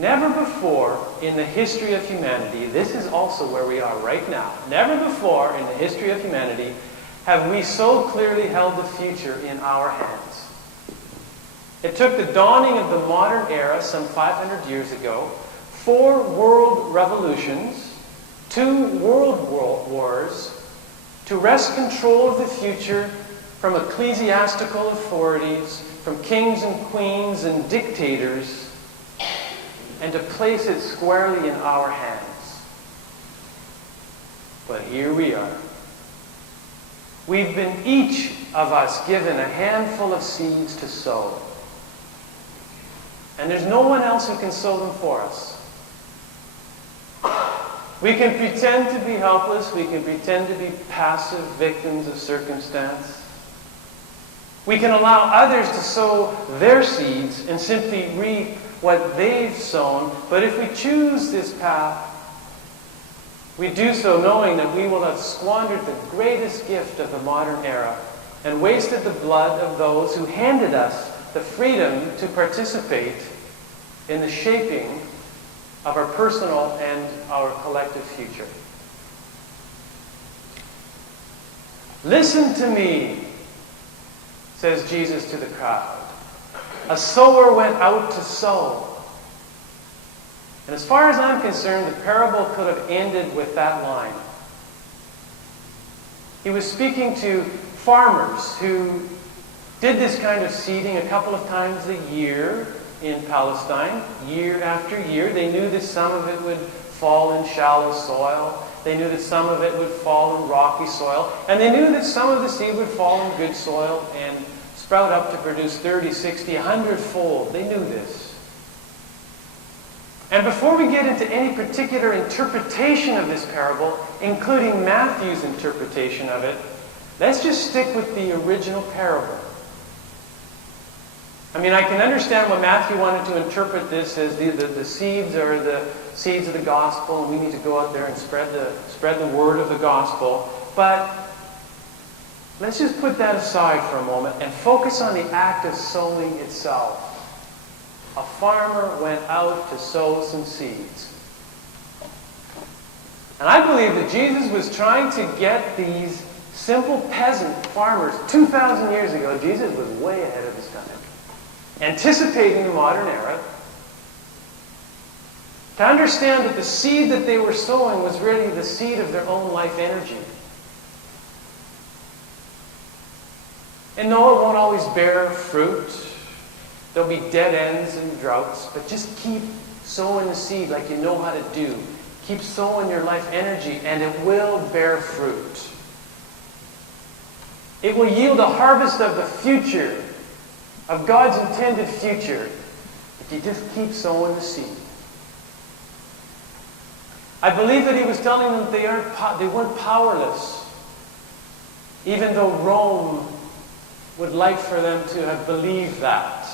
Never before in the history of humanity, this is also where we are right now, never before in the history of humanity have we so clearly held the future in our hands. It took the dawning of the modern era some 500 years ago, 4 world revolutions, 2 world wars, to wrest control of the future from ecclesiastical authorities, from kings and queens and dictators, and to place it squarely in our hands. But here we are. We've been, each of us, given a handful of seeds to sow. And there's no one else who can sow them for us. We can pretend to be helpless. We can pretend to be passive victims of circumstance. We can allow others to sow their seeds and simply reap what they've sown. But if we choose this path, we do so knowing that we will have squandered the greatest gift of the modern era and wasted the blood of those who handed us the freedom to participate in the shaping of our personal and our collective future. Listen to me, says Jesus to the crowd. A sower went out to sow. And as far as I'm concerned, the parable could have ended with that line. He was speaking to farmers who did this kind of seeding a couple of times a year in Palestine, year after year. They knew that some of it would fall in shallow soil. They knew that some of it would fall in rocky soil. And they knew that some of the seed would fall in good soil and sprout up to produce 30, 60, 100-fold. They knew this. And before we get into any particular interpretation of this parable, including Matthew's interpretation of it, let's just stick with the original parable. I mean, I can understand what Matthew wanted to interpret this as the seeds are the seeds of the gospel, and we need to go out there and spread the word of the gospel. But let's just put that aside for a moment and focus on the act of sowing itself. A farmer went out to sow some seeds. And I believe that Jesus was trying to get these simple peasant farmers 2,000 years ago. Jesus was way ahead of his time, anticipating the modern era, to understand that the seed that they were sowing was really the seed of their own life energy. And no, it won't always bear fruit. There'll be dead ends and droughts, but just keep sowing the seed like you know how to do. Keep sowing your life energy, and it will bear fruit. It will yield a harvest of the future, of God's intended future, if you just keep sowing the seed. I believe that he was telling them they weren't powerless, even though Rome would like for them to have believed that.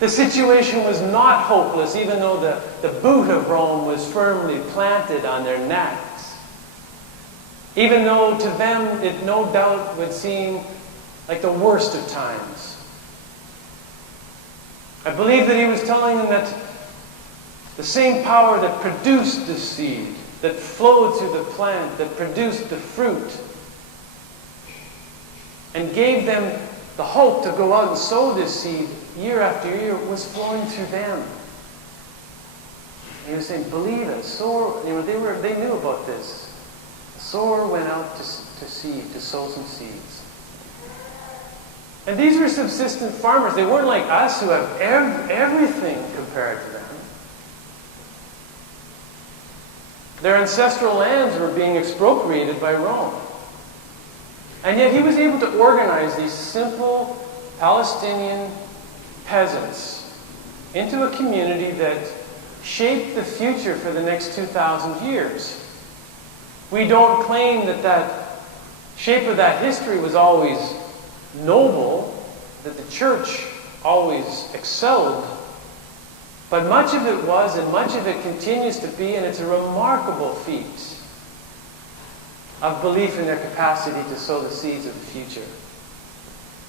The situation was not hopeless, even though the boot of Rome was firmly planted on their necks. Even though to them it no doubt would seem like the worst of times. I believe that he was telling them that the same power that produced the seed, that flowed through the plant, that produced the fruit, and gave them the hope to go out and sow this seed year after year, was flowing through them. And he was saying, believe it. Sower, they knew about this. The sower went out to sow some seeds. And these were subsistent farmers. They weren't like us who have everything compared to them. Their ancestral lands were being expropriated by Rome. And yet he was able to organize these simple Palestinian peasants into a community that shaped the future for the next 2,000 years. We don't claim that shape of that history was always noble, that the church always excelled, but much of it was, and much of it continues to be, and it's a remarkable feat of belief in their capacity to sow the seeds of the future.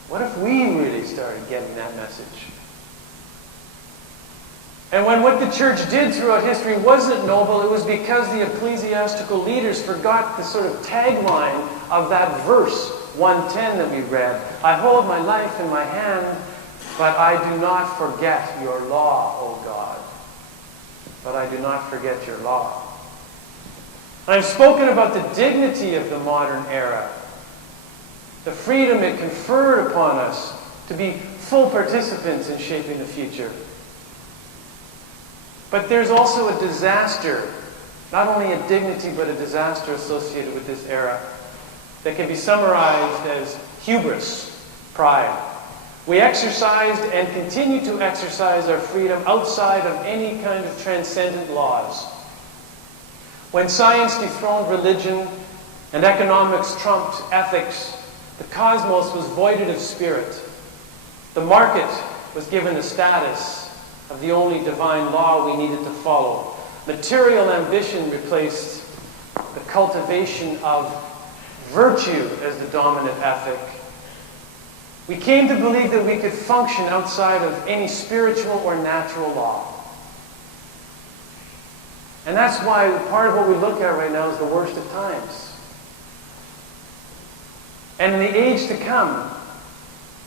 What if we really started getting that message? And when what the church did throughout history wasn't noble, it was because the ecclesiastical leaders forgot the sort of tagline of that verse 110 that we read. I hold my life in my hand, but I do not forget your law, O God. But I do not forget your law. I've spoken about the dignity of the modern era, the freedom it conferred upon us to be full participants in shaping the future. But there's also a disaster, not only a dignity, but a disaster associated with this era that can be summarized as hubris, pride. We exercised and continue to exercise our freedom outside of any kind of transcendent laws. When science dethroned religion and economics trumped ethics, the cosmos was voided of spirit. The market was given the status of the only divine law we needed to follow. Material ambition replaced the cultivation of virtue as the dominant ethic. We came to believe that we could function outside of any spiritual or natural law. And that's why part of what we look at right now is the worst of times. And in the age to come,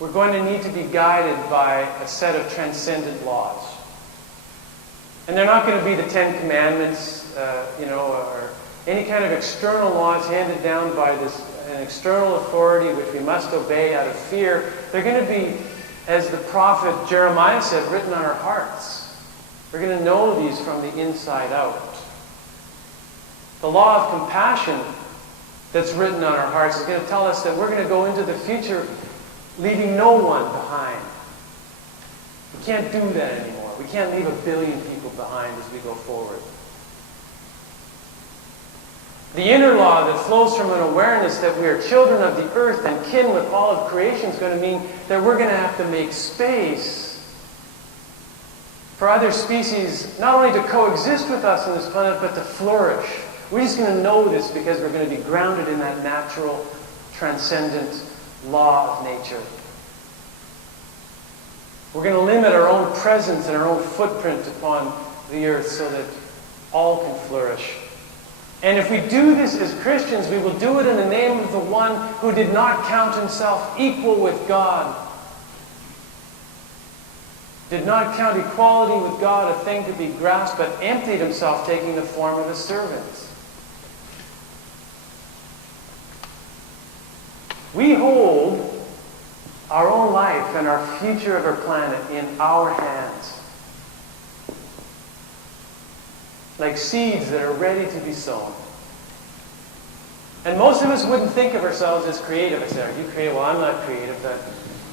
we're going to need to be guided by a set of transcendent laws. And they're not going to be the Ten Commandments, or any kind of external laws handed down by an external authority which we must obey out of fear. They're going to be, as the prophet Jeremiah said, written on our hearts. We're going to know these from the inside out. The law of compassion that's written on our hearts is going to tell us that we're going to go into the future leaving no one behind. We can't do that anymore. We can't leave 1 billion people behind as we go forward. The inner law that flows from an awareness that we are children of the earth and kin with all of creation is going to mean that we're going to have to make space for other species not only to coexist with us on this planet, but to flourish. We're just going to know this because we're going to be grounded in that natural, transcendent law of nature. We're going to limit our own presence and our own footprint upon the earth so that all can flourish. And if we do this as Christians, we will do it in the name of the one who did not count himself equal with God, did not count equality with God a thing to be grasped, but emptied himself, taking the form of a servant. We hold our own life and our future of our planet in our hands. Like seeds that are ready to be sown. And most of us wouldn't think of ourselves as creative. I say, are you creative? Well, I'm not creative.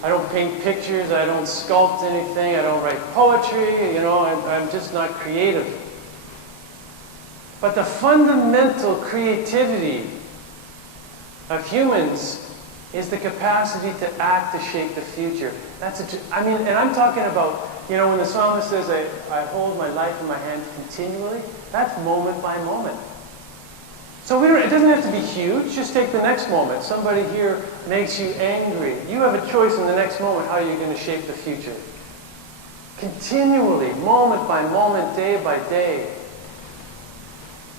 I don't paint pictures. I don't sculpt anything. I don't write poetry. I'm just not creative. But the fundamental creativity of humans is the capacity to act to shape the future. And I'm talking about, when the psalmist says, I hold my life in my hand continually, that's moment by moment. So it doesn't have to be huge. Just take the next moment. Somebody here makes you angry. You have a choice in the next moment how you're going to shape the future. Continually, moment by moment, day by day.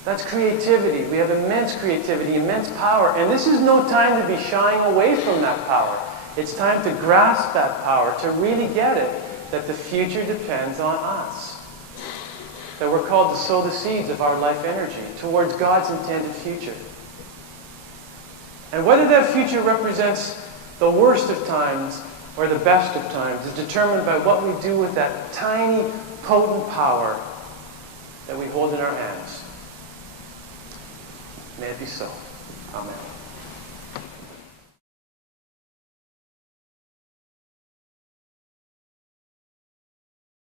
That's creativity. We have immense creativity, immense power. And this is no time to be shying away from that power. It's time to grasp that power, to really get it, that the future depends on us. That we're called to sow the seeds of our life energy towards God's intended future. And whether that future represents the worst of times or the best of times is determined by what we do with that tiny, potent power that we hold in our hands. May it be so. Amen.